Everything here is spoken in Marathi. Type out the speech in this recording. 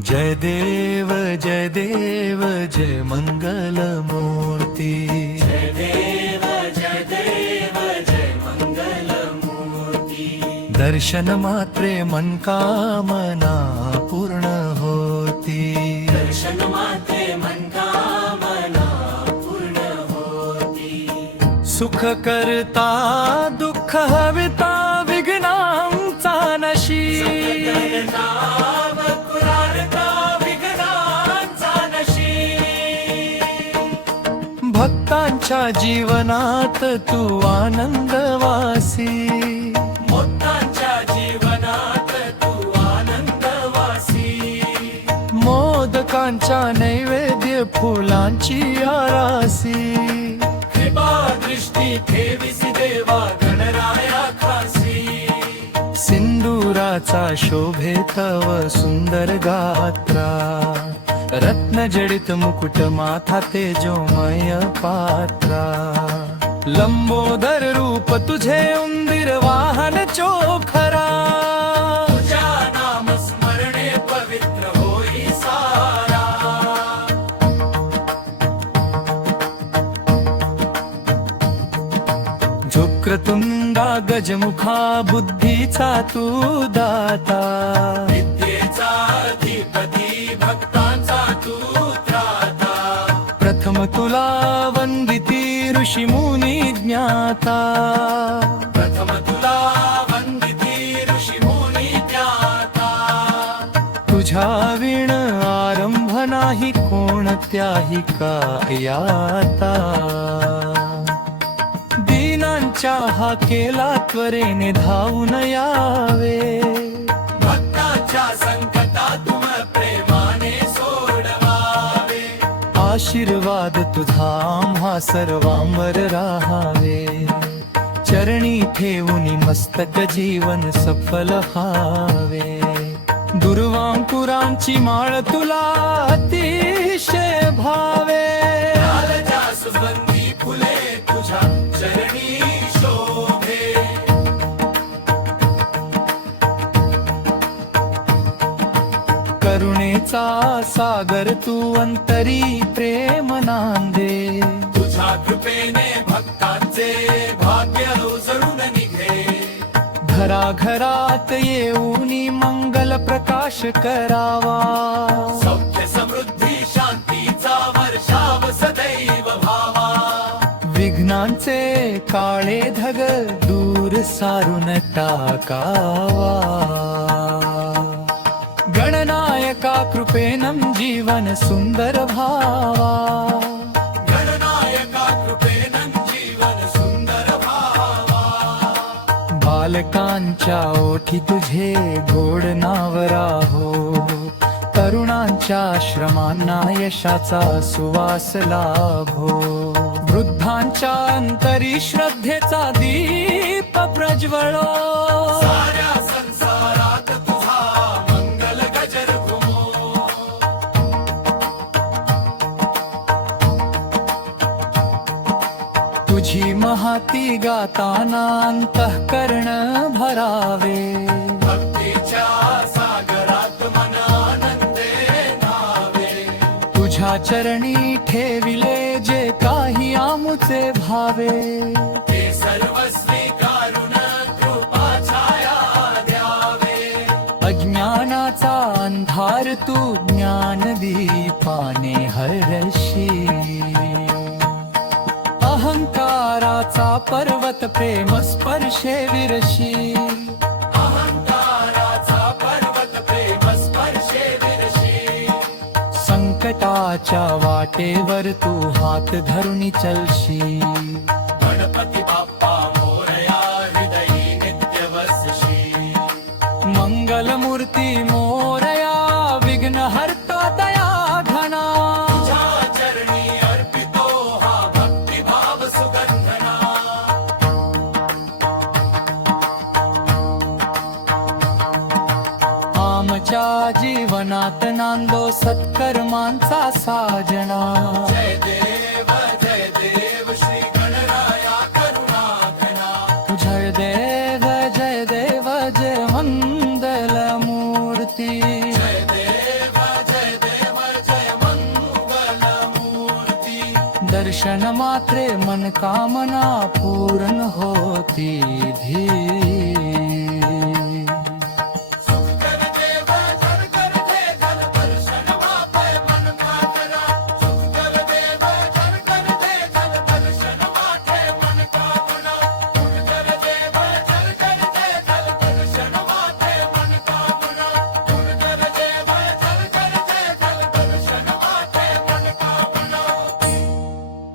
जय देव जय देव जय मंगल मूर्ती। जय देव जय मंगल मूर्ती। दर्शन मात्रे मनकामना पूर्ण होती। दर्शन मात्रे मनकामना पूर्ण होती। सुख करता दुःख हविता विघ्नांचा नशी। भक्तांच्या जीवनात तू आनंदवासी। भक्तांच्या जीवनात तू आनंदवासी। मोदकांच्या नैवेद्य फुलांची आरासी। कृपा दृष्टी ठेविसी देवा गणराया खासी। सिंदुराचा शोभे तव सुंदर गात्रा। रत्न जडित मुकुट माथा तेजोमय पात्रा। लंबोदर रूप तुझे उंदीर वाहन चोखरा। तुझ्या नाम स्मरणे पवित्र होई सारा। शुक्रतुंडा गजमुखा बुद्धीचा तू दाता। विद्येचा अधिपती भक्तांचा तू त्राता। प्रथम तुला वंदिती ऋषी मुनी ज्ञाता। प्रथम तुला वंदिती ऋषी मुनी ज्ञाता। तुझ्या विण आरंभ नाही कोणत्याही कार्याता। दीनांच्या हाकेला त्वरेने धावून यावे। भक्तांच्या संकटा तुम प्रेमाने सोडवावे। आशीर्वाद तुझा आम्हा सर्वांवर राहावे। चरणी ठेवून मस्तक जीवन सफल व्हावे। दुर्वांकुरांची माळ तुला अतिशय भावे। लालच्या सुगंधी फुले तुझ्या चरणी शोभे। करुणेचा सागर तू अंतरी प्रेम नांदे। तुझ्या कृपेने भक्तांचे भाग्य उजळून निघे। घराघरात येऊनी मंगल प्रकाश करावा। सौख्य समृद्धी शांतीचा वर्षाव सदैव भावा। विघ्नांचे काळे धग दूर सारून टाकावा। गणनायका कृपेनं जीवन सुंदर भावा। गणनायका कृपेनं जीवन सुंदर भावा। बालकांच्या ओठी तुझे गोड नाव राहो। तरुणांच्या श्रमांना यशाचा सुवास लाभो। वृद्धांच्या अंतरी श्रद्धेचा दीप प्रज्वलो। साऱ्या संसारात तुझा मंगल गजर घुमो। तुझी महाती गाताना अंतःकरण भरावे। भक्तीच्या सागरात मन आनंदे न्हावे। तुझ्या चरणी ठेविले जे काही आमुचे भावे। ते सर्व स्वीकारून कृपा छाया द्यावे। अज्ञानाचा अंधार तू ज्ञानदीपाने हरशी। अहंकाराचा पर्वत प्रेम स्पर्शे विरशी। अहंकाराचा पर्वत प्रेम स्पर्शे विरशी। संकटाच्या वाटेवर तू हात धरून चलशी। गणपती बाप्पा मोरया हृदयी नित्य वसशी। मंगलमूर्ती मोरया विघ्न हरता दया घना। तुझ्या चरणी अर्पितो हा भक्तिभाव सुगंधना। आमच्या जीवनात नांदो सत्कर्मांचा साजना। जय देव श्री गणराया करुणाघना। जय देव जय मंगल मूर्ती। जय देव दर्शन मात्रे मनकामना पूर्ण होती धीर.